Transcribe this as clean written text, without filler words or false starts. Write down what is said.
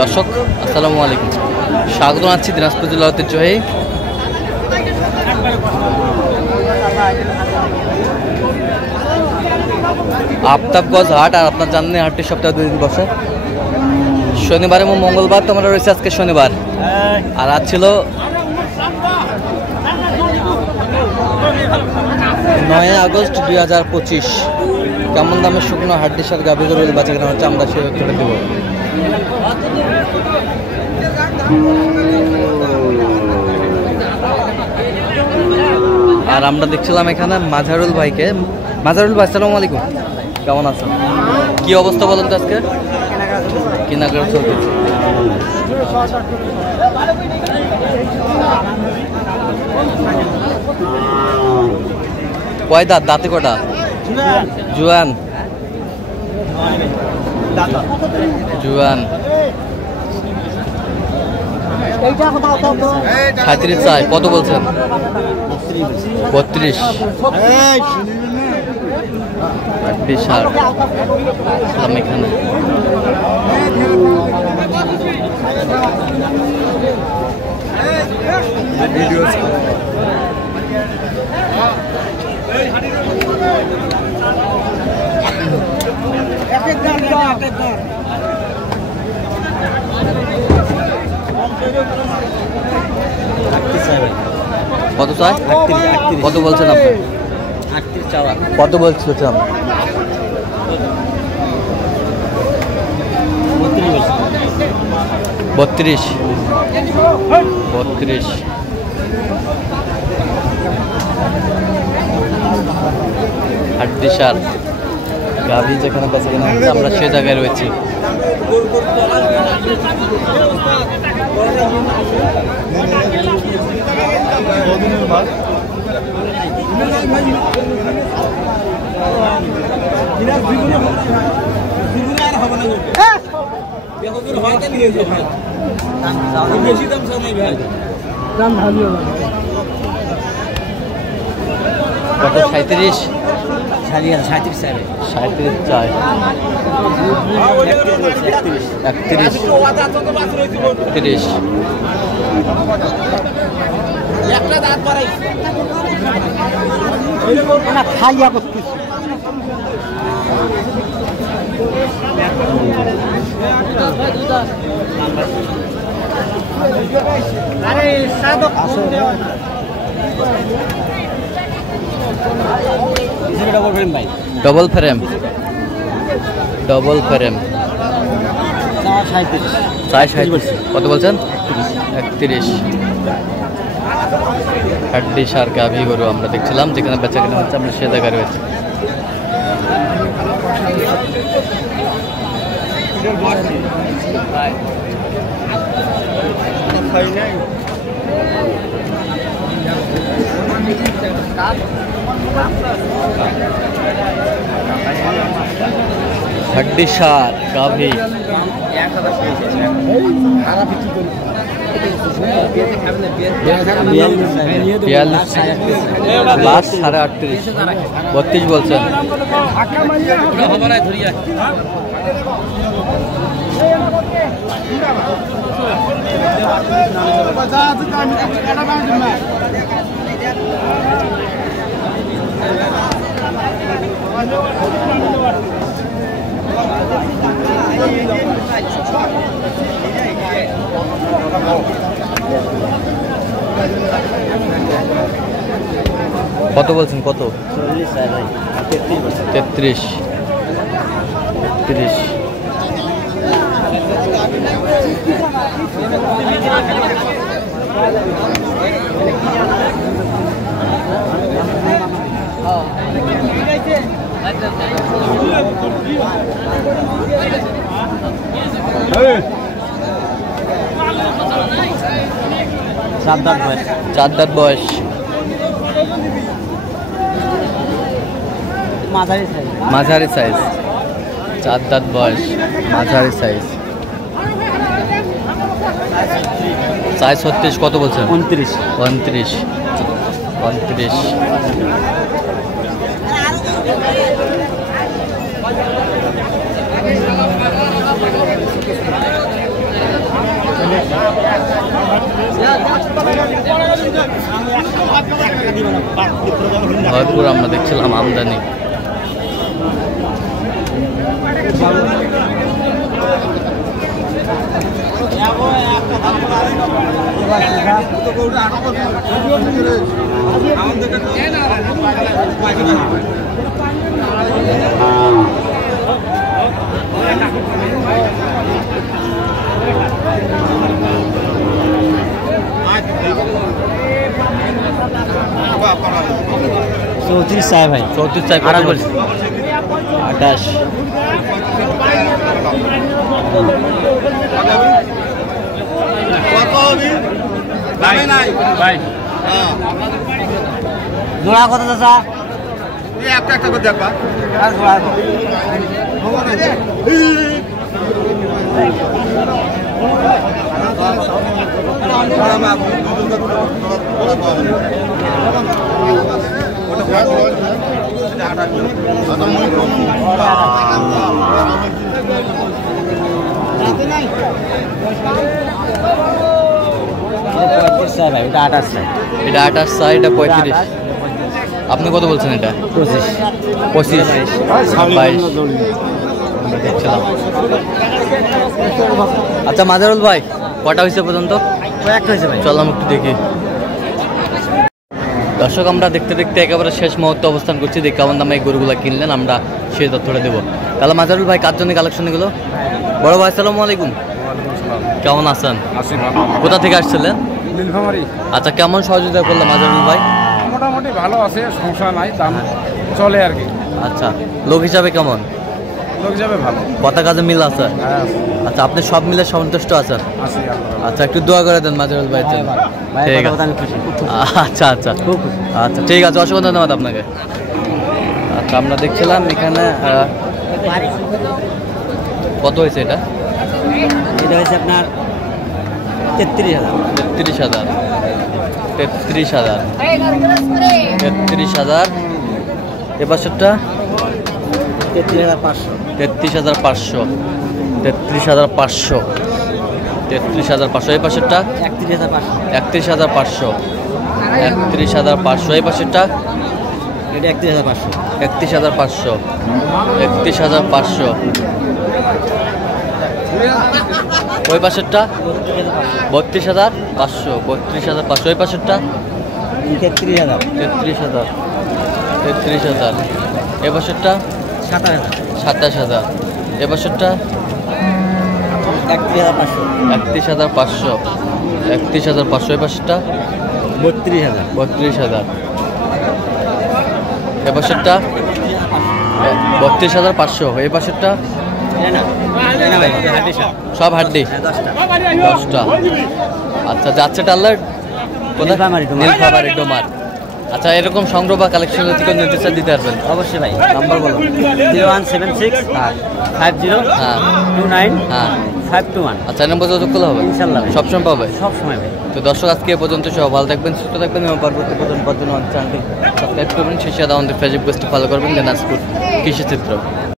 দর্শক আসসালামু আলাইকুম, স্বাগত জানাচ্ছি দিনাজপুর জেলার ঐতিহ্যবাহী আফতাবগঞ্জ হাট। আর আপনার জানেন হাটটি সপ্তাহে 2 দিন বসে, শনিবার এবং মঙ্গলবার। তো আমরা রয়েছে আজকে শনিবার, আর আজ ছিল 9 আগস্ট 2025। কেমন দামের শুকনো হাড্ডিসার গাভী গরু বাচ্চা কেনা হচ্ছে আমরা সেই উত্তরে দেব। আর আমরা দেখছিলাম এখানে মাজারুল ভাইকে। মাজারুল ভাই আসসালামু আলাইকুম, কেমন আছেন? কি অবস্থা বলেন তো আজকে? কেনাকাটা চলতেছে। কয় দাঁত? দাঁতে কটা? জুয়ান জুয়ান 37 চাই। কত বলছেন? 32। বিশাল এখানে কত চাই? কত বলছেন আপনি? কত বলছেন? 32। হাড্ডিসার গাভী যেখানে বেঁচে কেনা হচ্ছে আমরা সে জায়গায় রয়েছি। কত? 37। 37 চাই। 31। একটা দাঁত বাড়াই না খাইয়া করতে। আরে সাদক ডবল ফ্রেম ভাই, ডবল ফ্রেম 37। কত বলছেন? 31। হাড্ডিসার গাভী গরু আমরা দেখছিলাম যেখানে বেচা কেনা হচ্ছে আমরা সে জায়গায় রয়েছে। হাড্ডিসার গাভী লাস্ট 38। 32 বলছেন। কত বলছেন? কত? 33। চার দাঁত বয়স। মাঝারি সাইজ। 4 দাঁত বয়স, মাঝারি সাইজ। সাইজ 36। কত বলছেন? 29। ভরপুর আমরা দেখছিলাম আমদানি। चौंतीस चाय भाई 34 চাই কত বলছি? 28। जोड़ा कत चाचा একটা একটা করে দেখবা আর जोड़ा ভাই এটা 28 চাই এটা 28 চাই, এটা 35। আপনি কত বলছেন এটা? 25 25 22 আমরা দেখছিলাম। আচ্ছা মাজারুল ভাই কটা হয়েছে পর্যন্ত? একটা হয়েছে ভাই। চল আমি একটু দেখি। দর্শক আমরা দেখতে দেখতে একেবারে শেষ মুহূর্তে অবস্থান করছি। দেখি কেমন দামে এই গরুগুলো কিনলেন, আমরা সেই তথ্যটা দেবো। তাহলে মাজারুল ভাই কার জন্য কালেকশন এগুলো? বড় ভাই আসসালামু আলাইকুম, কেমন আছেন? কোথা থেকে আসছিলেন? নীলফামারী। আচ্ছা কেমন সহযোগিতা করলো মাজারুল ভাই? মোটামুটি ভালো আছে, সমস্যা নাই, দাম চলে আর কি। আচ্ছা লোক হিসাবে কেমন? লোক যাবে ভালো, কথা কাজে মিল আছে? হ্যাঁ আচ্ছা আপনি সব মিলে সন্তুষ্ট আছেন? আছি। আচ্ছা একটু দোয়া করে দেন মাজারুল ভাই জন্য। ঠিক আছে আচ্ছা আচ্ছা আচ্ছা ঠিক আছে, অসংখ্য ধন্যবাদ আপনাকে। আচ্ছা আমরা দেখছিলাম এখানে কত হয়েছে এটা? এটা হয়েছে আপনার 33,000 33,000 33,000 33,000। এবার সেটা 33,500 33,500 33,500 33,500। এই পাশেরটা 31,500 31,500 31,500। এই পাশেরটা এটা 31,500 31,500 31,500। ওই পাশেরটা 32,500 32,500। ওই পাশেরটা 33,000 33,000 33,000। এ পাশেরটা 27,000 27,000। এ পাশেরটা 31,500 31,500 31,500। এই পাশেরটা 32,000 32,000। এ পাশেরটা 32,500। এই পাশেরটা সব হাড্ডি 10টা। আচ্ছা যাচ্ছে টাল্লার কোথায়? নীলফামারী ডোমার। আচ্ছা এরকম সংগ্রহ বা কালেকশন থেকে নির্দেশ দিতে পারবেন? অবশ্যই ভাই। নাম্বার বলো। 0176 হ্যাঁ 50 হ্যাঁ 29 হ্যাঁ 521 আচ্ছা এই নম্বর যোগাযোগ করলে হবে ইনশাল্লাহ ভাই। সবসময় পাবে? সব সময় ভাই। তো দর্শক আজকে এ পর্যন্ত সব ভালো থাকবেন, সুস্থ থাকবেন এবং পরবর্তী পর্যন্ত চ্যানেলটি সাবস্ক্রাইব করবেন। শেষে আমাদের ফেসবুক পেজটি ফলো করবেন দিনাজপুর কৃষি চিত্র।